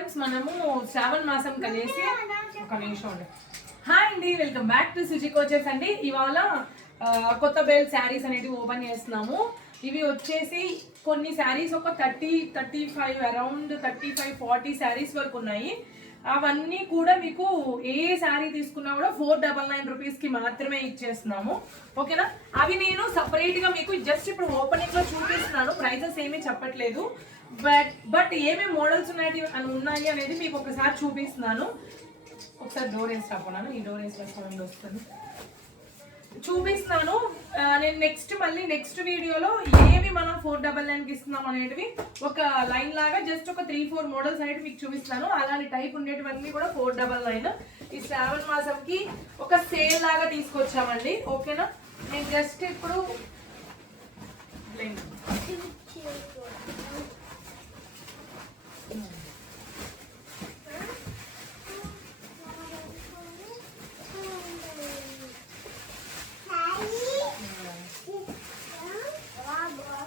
Items మనము శ్రావణ మాసం కనేసి ఒక నిమిషం ఉండే. హాయ్ అండి, welcome back to Suji coaches అండి. ఇవాళ కొత్త బేల్ శారీస్ అనేవి ఓపెన్ చేస్తున్నాము. ఇవి వచ్చేసి కొన్ని శారీస్ ఒక 35 అరౌండ్ 35-40 శారీస్ వరకు ఉన్నాయి. అవన్నీ కూడా మీకు ఏ శారీ తీసుకున్నా కూడా 499 రూపీస్కి మాత్రమే ఇచ్చేస్తున్నాము. ఓకేనా? అవి నేను సపరేట్గా మీకు జస్ట్ ఇప్పుడు ఓపెనింగ్లో చూపిస్తున్నాను, ప్రైజెస్ ఏమీ చెప్పట్లేదు. బట్ ఏమేమి మోడల్స్ ఉన్నాయి అనేది మీకు ఒకసారి చూపిస్తున్నాను. ఒకసారి డోర్ వేసి రాకున్నాను, ఈ డోర్ వేసి సౌండ్ వస్తుంది, చూపిస్తాను. నేను మళ్ళీ నెక్స్ట్ వీడియోలో ఏమి మనం 499కి ఇస్తున్నాం అనేటివి ఒక లైన్ లాగా జస్ట్ ఒక 3-4 మోడల్స్ అనేవి మీకు చూపిస్తాను. అలాంటి టైప్ ఉండేటివన్నీ కూడా 499. ఈ శ్రావణ మాసంకి ఒక సేల్ లాగా తీసుకొచ్చామండి. ఓకేనా? నేను జస్ట్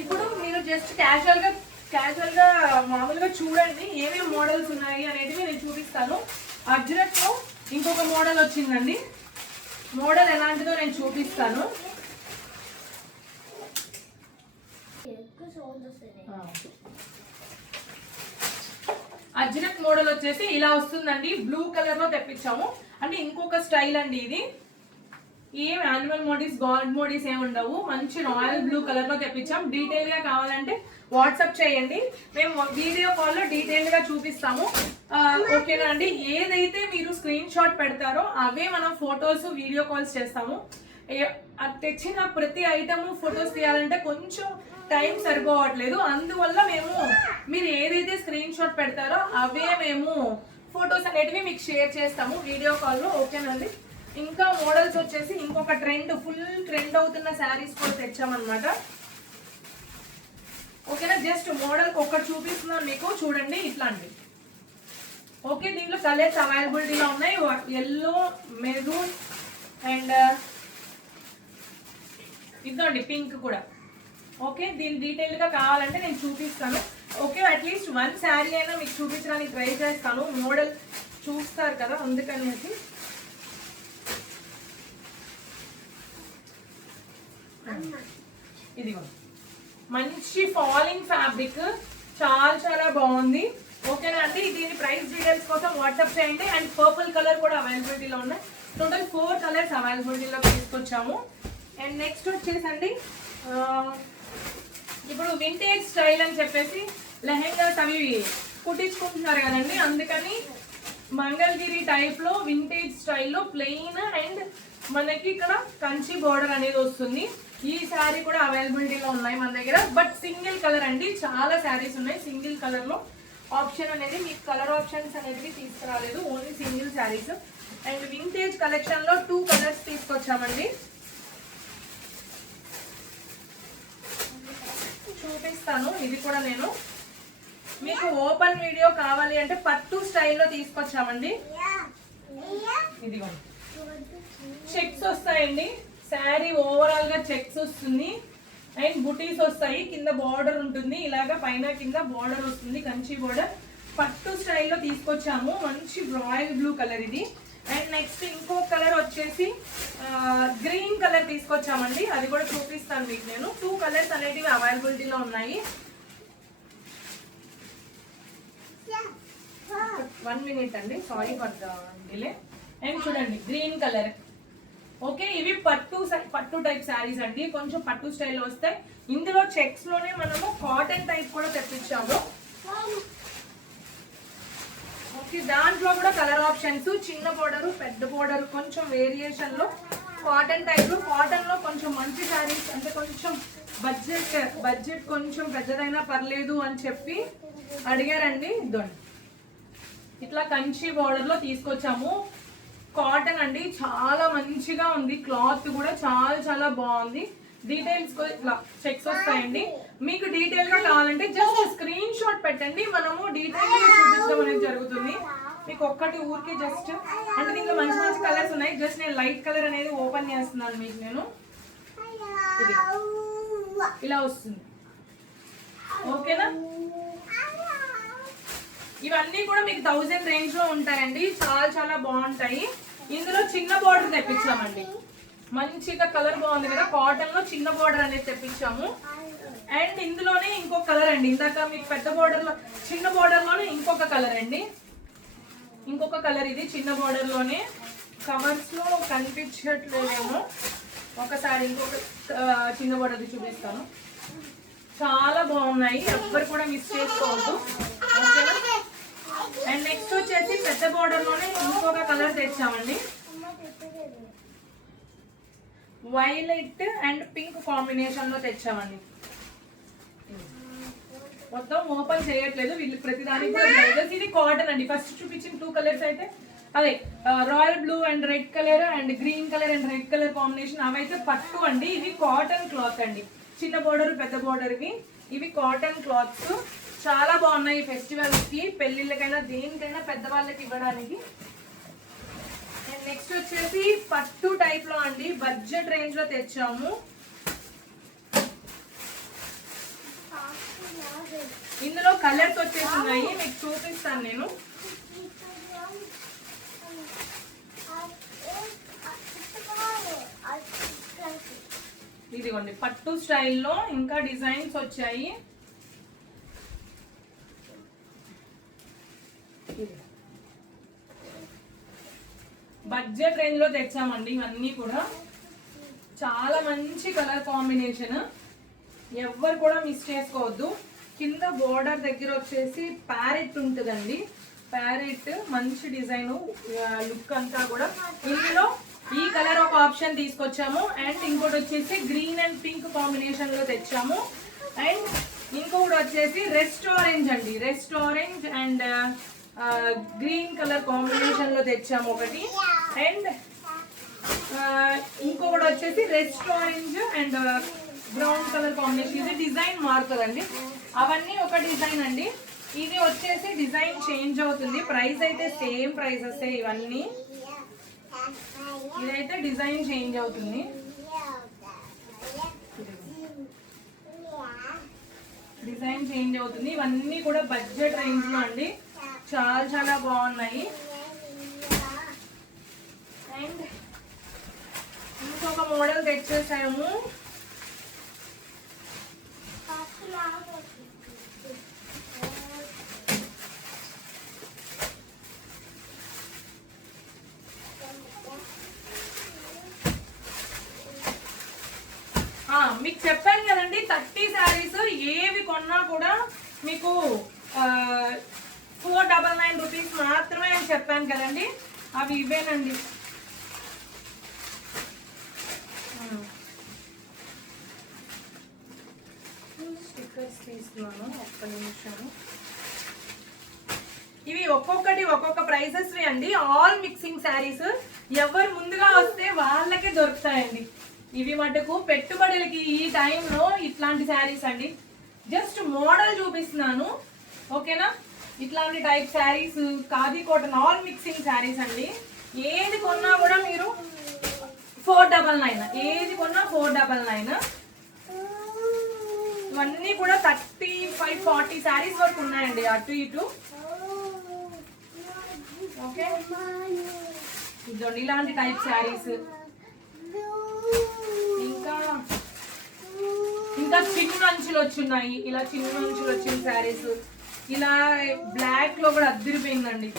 ఇప్పుడు మీరు జస్ట్ క్యాజువల్ గా మామూలుగా చూడండి ఏమేమి మోడల్స్ ఉన్నాయి అనేది నేను చూపిస్తాను. అజ్రక్ లో ఇంకొక మోడల్ వచ్చిందండి. మోడల్ ఎలాంటిదో నేను చూపిస్తాను. అజ్రక్ మోడల్ వచ్చేసి ఇలా వస్తుందండి. బ్లూ కలర్ లో తెప్పించాము. అంటే ఇంకొక స్టైల్ అండి ఇది. ఏం యానిమల్ మోడీస్ గాడ్ మోడీస్ ఏమి ఉండవు. మంచి రాయల్ బ్లూ కలర్ లో తెప్పించాం. డీటెయిల్ గా కావాలంటే వాట్సాప్ చేయండి, మేము వీడియో కాల్ లో డీటెయిల్ గా చూపిస్తాము. ఓకేనా అండి? ఏదైతే మీరు స్క్రీన్ షాట్ పెడతారో అవే మనం ఫొటోస్ వీడియో కాల్స్ చేస్తాము. తెచ్చిన ప్రతి ఐటమ్ ఫొటోస్ తీయాలంటే కొంచెం టైం సరిపోవట్లేదు. అందువల్ల మీరు ఏదైతే స్క్రీన్ షాట్ పెడతారో అవే మేము ఫొటోస్ అనేటివి మీకు షేర్ చేస్తాము వీడియో కాల్లో. ఓకేనండి? ఇంకా మోడల్స్ వచ్చేసి ఇంకొక ఫుల్ ట్రెండ్ అవుతున్న శారీస్ కూడా తెచ్చామన్నమాట. ఓకేనా? జస్ట్ మోడల్ ఒకటి చూపిస్తున్నాను మీకు, చూడండి. ఇట్లాంటివి ఓకే. దీంట్లో కలర్స్ అవైలబిలిటీలో ఉన్నాయి. ఎల్లో, మెరూన్ అండ్ ఇదండి పింక్ కూడా. ఓకే, దీని డీటెయిల్ గా కావాలంటే నేను చూపిస్తాను. ఓకే, అట్లీస్ట్ 1 శారీ అయినా మీకు చూపించడానికి ట్రై చేస్తాను. మోడల్ చూస్తారు కదా, అందుకనేసి. ఇదిగో మంచి ఫాలింగ్ ఫ్యాబ్రిక్, చాలా బాగుంది. ఓకేనా అండి? దీని ప్రైస్ డీటెయిల్స్ కోసం వాట్సాప్ చేయండి. అండ్ పర్పుల్ కలర్ కూడా అవైలబిలిటీలో ఉన్నాయి. టోటల్ 4 కలర్స్ అవైలబిలిటీలో తీసుకొచ్చాము. అండ్ నెక్స్ట్ వచ్చేసండి ఇప్పుడు వింటేజ్ స్టైల్ అని చెప్పేసి లెహెంగాస్ అవి కుట్టించుకుంటున్నారు కదండి. అందుకని మంగళగిరి టైప్ లో వింటేజ్ స్టైల్లో ప్లెయిన్ అండ్ మనకి ఇక్కడ కంచి బోర్డర్ అనేది వస్తుంది. ఈ శారీ కూడా అవైలబిలిటీలో ఉన్నాయి మన దగ్గర. బట్ సింగిల్ కలర్ అండి, చాలా శారీస్ ఉన్నాయి సింగిల్ కలర్ లో. ఆప్షన్ అనేది మీకు కలర్ ఆప్షన్స్ అనేది తీసుకురాలేదు, only single saris. And vintage collection లో 2 కలర్స్ తీసుకొచ్చామండి, చూపిస్తాను. ఇది కూడా నేను మీకు ఓపెన్ వీడియో కావాలి అంటే పట్టు స్టైల్లో తీసుకొచ్చామండి. ఇదిగో చెక్స్ వస్తాయండి. శారీ ఓవరాల్ గా చెక్స్ వస్తుంది అండ్ బుటీస్ వస్తాయి. కింద బార్డర్ ఉంటుంది, ఇలాగా పైన కింద బార్డర్ వస్తుంది, కంచి బార్డర్. పట్టు స్టైల్లో తీసుకొచ్చాము. మంచి రాయల్ బ్లూ కలర్ ఇది. అండ్ నెక్స్ట్ ఇంకో కలర్ వచ్చేసి గ్రీన్ కలర్ తీసుకొచ్చామండి. అది కూడా చూపిస్తాను మీకు నేను. 2 కలర్స్ అనేటివి అవైలబిలిటీలో ఉన్నాయి. 1 మినిట్ అండి, sorry for the delay. And చూడండి గ్రీన్ కలర్. ఓకే, ఇవి పట్టు టైప్ శారీస్ అండి, కొంచెం పట్టు స్టైల్లో వస్తాయి. ఇందులో చెక్స్ లోనే మనము కాటన్ టైప్ కూడా తెప్పించాము. ఓకే, దాంట్లో కూడా కలర్ ఆప్షన్స్, చిన్న బోర్డర్, పెద్ద బోర్డర్, కొంచెం వేరియేషన్ లో కాటన్ టైప్. కాటన్ లో కొంచెం మంచి శారీస్ అంటే కొంచెం బడ్జెట్ కొంచెం పెద్దదైనా పర్లేదు అని చెప్పి అడిగారండి. ఇదండి ఇట్లా కంచి బోర్డర్ లో తీసుకొచ్చాము. కాటన్ అండి, చాలా మంచిగా ఉంది. క్లాత్ కూడా చాలా బాగుంది. డీటెయిల్స్ ఇట్లా చెక్స్ వస్తాయండి. మీకు డీటెయిల్ గా కావాలంటే జస్ట్ స్క్రీన్ షాట్ పెట్టండి, మనము డీటెయిల్ గా చూపించడం అనేది జరుగుతుంది. మీకు ఒక్కటి ఊరికే జస్ట్ అంటే దీంట్లో మంచి కలర్స్ ఉన్నాయి. జస్ట్ నేను లైట్ కలర్ అనేది ఓపెన్ చేస్తున్నాను మీకు. నేను ఇలా వస్తుంది. ఓకేనా? ఇవన్నీ కూడా మీకు 1000 రేంజ్ లో ఉంటాయండి. చాలా చాలా బాగుంటాయి. ఇందులో చిన్న బోర్డర్ తెప్పించామండి. మంచిగా కలర్ బాగుంది కదా, కాటన్ లో చిన్న బోర్డర్ అనేది తెప్పించాము. అండ్ ఇందులోనే ఇంకొక కలర్ అండి. ఇందాక మీకు పెద్ద బోర్డర్ లో చిన్న బోర్డర్ లోనే ఇంకొక కలర్ అండి. ఇంకొక కలర్ ఇది చిన్న బోర్డర్ లోనే. కవర్స్ లో కనిపించట్లేదేమో, ఒకసారి ఇంకొక చిన్న బోర్డర్ చూపిస్తాను. చాలా బాగున్నాయి, ఎవ్వరు కూడా మిస్ చేసుకోవద్దు. ఓకేనా. అండ్ నెక్స్ట్ వచ్చేసి పెద్ద బోర్డర్ లోనే ఇంకొక కలర్ తెచ్చామండి. వైలెట్ అండ్ పింక్ కాంబినేషన్ లో తెచ్చామండి. మొత్తం ఓపెన్ చేయట్లేదు వీళ్ళు ప్రతిదానికి కూడా బ్లౌజెస్. ఇది కాటన్ అండి. ఫస్ట్ చూపించిన 2 కలర్స్ అయితే అదే royal blue and red colour and green colour and red colour combination, అవైతే పట్టు అండి. ఇవి కాటన్ క్లాత్ అండి. చిన్న బోర్డర్ పెద్ద బోర్డర్ కి ఇవి కాటన్ క్లాత్స్. చాలా బాగున్నాయి ఫెస్టివల్స్ కి, పెళ్లిళ్ళకైనా దేనికైనా పెద్దవాళ్ళకి ఇవ్వడానికి. అండ్ నెక్స్ట్ వచ్చేసి పట్టు టైప్ లో అండి, బడ్జెట్ రేంజ్ లో తెచ్చాము. ఇందులో కలర్స్ వచ్చేస్తున్నాయి, మీకు చూపిస్తాను నేను. ఇదిగోండి పట్టు స్టైల్లో ఇంకా డిజైన్స్ వచ్చాయి. బడ్జెట్ రేంజ్ లో తెచ్చామండి ఇవన్నీ కూడా. చాలా మంచి కలర్ కాంబినేషన్, ఎవ్వరు కూడా మిస్ చేసుకోవద్దు. కింద బోర్డర్ దగ్గర వచ్చేసి ప్యారెట్ ఉంటుందండి. ప్యారెట్ మంచి డిజైన్, లుక్ అంతా కూడా. ఇందులో ఈ కలర్ ఒక ఆప్షన్ తీసుకొచ్చాము. అండ్ ఇంకోటి వచ్చేసి గ్రీన్ అండ్ పింక్ కాంబినేషన్ లో తెచ్చాము. అండ్ ఇంకొకటి వచ్చేసి రెస్ట్ ఆరెంజ్ అండి. Rest orange and green colour combination లో తెచ్చాము ఒకటి. అండ్ ఇంకొకటి వచ్చేసి rest orange and brown colour combination. ఇది డిజైన్ మారుతుందండి. అవన్నీ ఒక డిజైన్ అండి. ఇది వచ్చేసి డిజైన్ చేంజ్ అవుతుంది. ప్రైస్ అయితే సేమ్ ప్రైసెస్ ఇవన్నీ. ఇదైతే డిజైన్ చేంజ్ అవుతుంది. డిజైన్ చేంజ్ అవుతుంది. ఇవన్నీ కూడా బడ్జెట్ రేంజ్ లో అండి. చాలా చాలా బాగున్నాయి. అండ్ ఇంకొక మోడల్ తెచ్చేసాము. మీకు చెప్పాను కదండి 30 శారీస్ ఏవి కొన్నా కూడా మీకు 499 రూపీస్ మాత్రమే అని చెప్పాను కదండి. అవి ఇవేనండి. స్టిక్కర్స్ తీసుకున్నాను, ఒక్క నిమిషం. ఇవి ఒక్కొక్కటి ఒక్కొక్క ప్రైసెస్ అండి. All mixing saris. ఎవరు ముందుగా వస్తే వాళ్ళకే దొరుకుతాయండి. ఇవి మటుకు పెట్టుబడులకి ఈ టైంలో ఇట్లాంటి శారీస్ అండి. జస్ట్ మోడల్ చూపిస్తున్నాను, ఓకేనా. ఇట్లాంటి type saris, khadi cotton, all mixing saris అండి. ఏది కొన్నా కూడా మీరు 499, ఏది కొన్నా 499. ఇవన్నీ కూడా 35-40 శారీస్ వరకు ఉన్నాయండి, అటు ఇటు. ఓకే, ఇదండి ఇలాంటి టైప్ శారీస్. ఇంకా చిన్న అంచులు వచ్చున్నాయి. ఇలా చిన్న అంచులు వచ్చిన శారీస్. ఇలా బ్లాక్ లో కూడా అద్దరిపోయిందండి.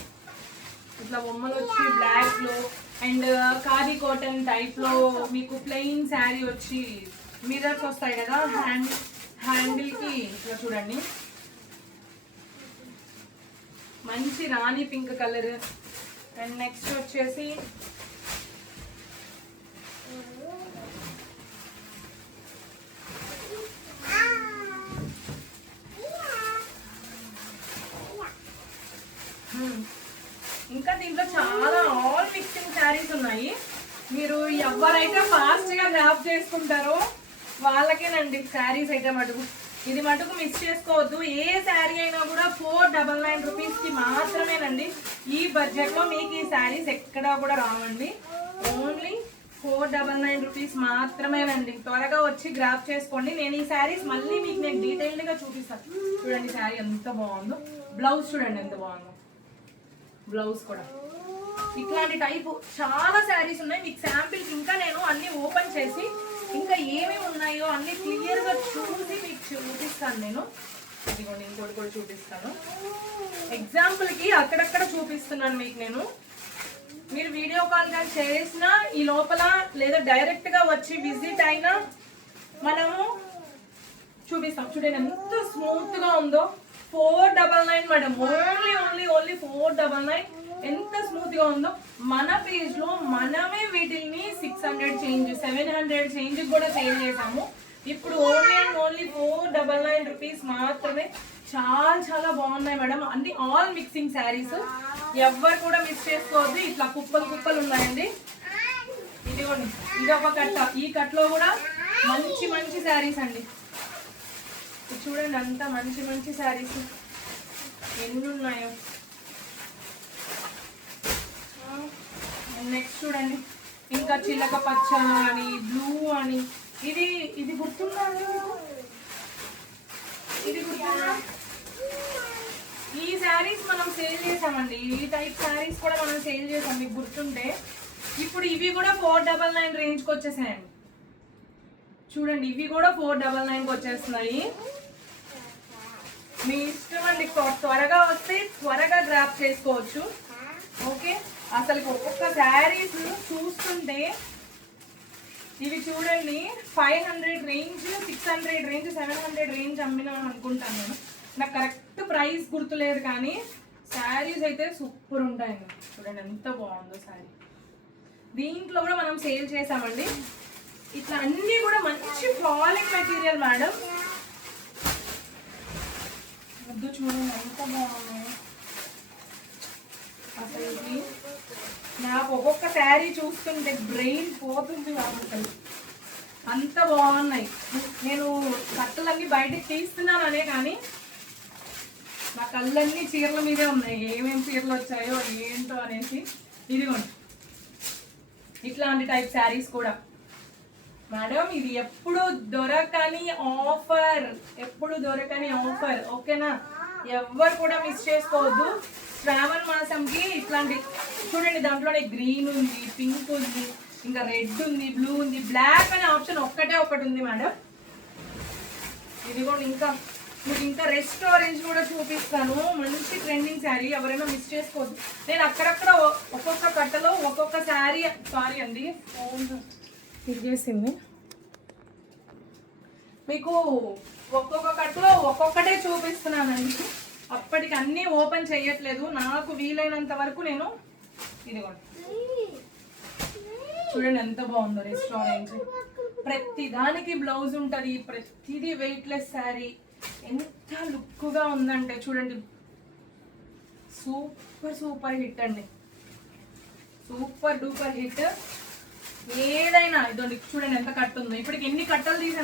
ఇట్లా బొమ్మలు వచ్చి బ్లాక్ లో. అండ్ ఖాదీ కాటన్ టైప్ లో మీకు ప్లెయిన్ శారీ వచ్చి మిర్రర్స్ వస్తాయి కదా హ్యాండిల్ కి. ఇట్లా చూడండి, మంచి రాణి పింక్ కలర్. అండ్ నెక్స్ట్ వచ్చేసి ఇంకా దీంట్లో చాలా ఆల్ మిక్సింగ్ శారీస్ ఉన్నాయి. మీరు ఎవరైతే ఫాస్ట్ గా గ్రాప్ చేసుకుంటారో వాళ్ళకేనండి శారీస్ అయితే మటుకు. ఇది మటుకు మిస్ చేసుకోవద్దు. ఏ శారీ అయినా కూడా 499 రూపీస్ కి మాత్రమేనండి. ఈ బడ్జెట్ లో మీకు ఈ శారీస్ ఎక్కడా కూడా రావండి. ఓన్లీ 499 రూపీస్ మాత్రమేనండి. త్వరగా వచ్చి గ్రాప్ చేసుకోండి. నేను ఈ శారీస్ మళ్ళీ మీకు నేను డీటెయిల్డ్ గా చూపిస్తాను. చూడండి శారీ ఎంత బాగుందో. బ్లౌజ్ చూడండి ఎంత బాగుందో, బ్లౌజ్ కూడా ఇట్లాంటి టైపు చాలా శారీస్ ఉన్నాయి. మీకు శాంపిల్స్ ఇంకా నేను అన్ని ఓపెన్ చేసి ఇంకా ఏమేమి ఉన్నాయో అన్ని క్లియర్ గా చూసి మీకు చూపిస్తాను. నేను ఇదిగోండి ఇంకోటి కూడా చూపిస్తాను. ఎగ్జాంపుల్ కి అక్కడక్కడ చూపిస్తున్నాను మీకు నేను. మీరు వీడియో కాల్ కానీ చేసినా ఈ లోపల లేదా డైరెక్ట్ గా వచ్చి విజిట్ అయినా మనము చూపిస్తాం. చూడండి ఎంత స్మూత్ గా ఉందో. 499 మేడం, ఓన్లీ 499. ఎంత స్మూత్ గా ఉందో. మన పేజ్ లో మనమే వీటిని 600 చేంజ్ 700 చేంజ్ కూడా సేల్ చేసాము. ఇప్పుడు ఓన్లీ 499 రూపీస్ మాత్రమే. చాలా బాగున్నాయి మేడం. అన్ని ఆల్ మిక్సింగ్ శారీస్, ఎవ్వరు కూడా మిస్ చేసుకోవద్దు. ఇట్లా కుప్పలు ఉన్నాయండి. ఇదిగోండి ఇది ఒక కట్ట. ఈ కట్లో కూడా మంచి శారీస్ అండి. చూడండి అంత మంచి శారీస్ ఎన్ని ఉన్నాయో. నెక్స్ట్ చూడండి ఇంకా చిలక పచ్చ అని, బ్లూ అని, ఇది గుర్తుందా అండి మీకు? ఇది గుర్తుందా? ఈ శారీస్ మనం సేల్ చేసామండి. ఈ టైప్ శారీస్ కూడా మనం సేల్ చేసాం మీకు గుర్తుంటే. ఇప్పుడు ఇవి కూడా 499 రేంజ్కి వచ్చేసాయండి. చూడండి ఇవి కూడా 499కి వచ్చేస్తున్నాయి. మీ ఇష్టం అండి, త్వరగా వస్తే త్వరగా గ్రాప్ చేసుకోవచ్చు. ఓకే, అసలు ఒక్కొక్క శారీస్ చూస్తుంటే ఇవి చూడండి 500 రేంజ్, 600 రేంజ్, 700 రేంజ్ అమ్మినాను అనుకుంటాను నేను. నాకు కరెక్ట్ ప్రైస్ గుర్తులేదు కానీ శారీస్ అయితే సూపర్ ఉంటాయండి. చూడండి ఎంత బాగుందో శారీ. దీంట్లో కూడా మనం సేల్ చేసామండి. ఇట్లా అన్నీ కూడా మంచి ఫాలింగ్ మెటీరియల్ మేడం. వద్దు చూడండి ఎంత బాగున్నాయి అసలు. ఇది నాకు ఒక్కొక్క శారీ చూస్తుంటే బ్రెయిన్ పోతుంది అసలు, అంత బాగున్నాయి. నేను కట్టలన్నీ బయటకు తీస్తున్నాననే కానీ నా కళ్ళన్నీ చీరల మీదే ఉన్నాయి. ఏమేమి చీరలు వచ్చాయో ఏంటో అనేసి. ఇదిగోండి ఇట్లాంటి టైప్ శారీస్ కూడా మేడం. ఇది ఎప్పుడు దొరకని ఆఫర్, ఓకేనా? ఎవ్వరు కూడా మిస్ చేసుకోవద్దు. శ్రావణ మాసంకి ఇట్లాంటి చూడండి. దాంట్లోనే గ్రీన్ ఉంది, పింక్ ఉంది, ఇంకా రెడ్ ఉంది, బ్లూ ఉంది, బ్లాక్ అనే ఆప్షన్ ఒకటి ఉంది మేడం. ఇదిగోండి ఇంకా మీకు ఇంకా రెస్ట్ ఆరెంజ్ కూడా చూపిస్తాను. మంచి ట్రెండింగ్ శారీ, ఎవరైనా మిస్ చేసుకోవద్దు. నేను అక్కడక్కడ ఒక్కొక్క కట్టలో ఒక్కొక్క శారీ, సారీ అండి ఫోన్ తిరిగేసింది, మీకు ఒక్కొక్క కట్టలో ఒక్కొక్కటే చూపిస్తున్నానండి. అప్పటికి అన్నీ ఓపెన్ చేయట్లేదు. నాకు వీలైనంత వరకు నేను ఇదిగోండి చూడండి ఎంత బాగుందో రెస్టారెంట్. ప్రతి దానికి బ్లౌజ్ ఉంటుంది, ప్రతిదీ వెయిట్లెస్ శారీ. ఎంత లుక్గా ఉందంటే చూడండి, సూపర్ హిట్ అండి, సూపర్ డూపర్ హిట్. ఏదైనా ఇదండి చూడండి ఎంత కట్టు ఉందో. ఇప్పటికి ఎన్ని కట్టలు తీసాను.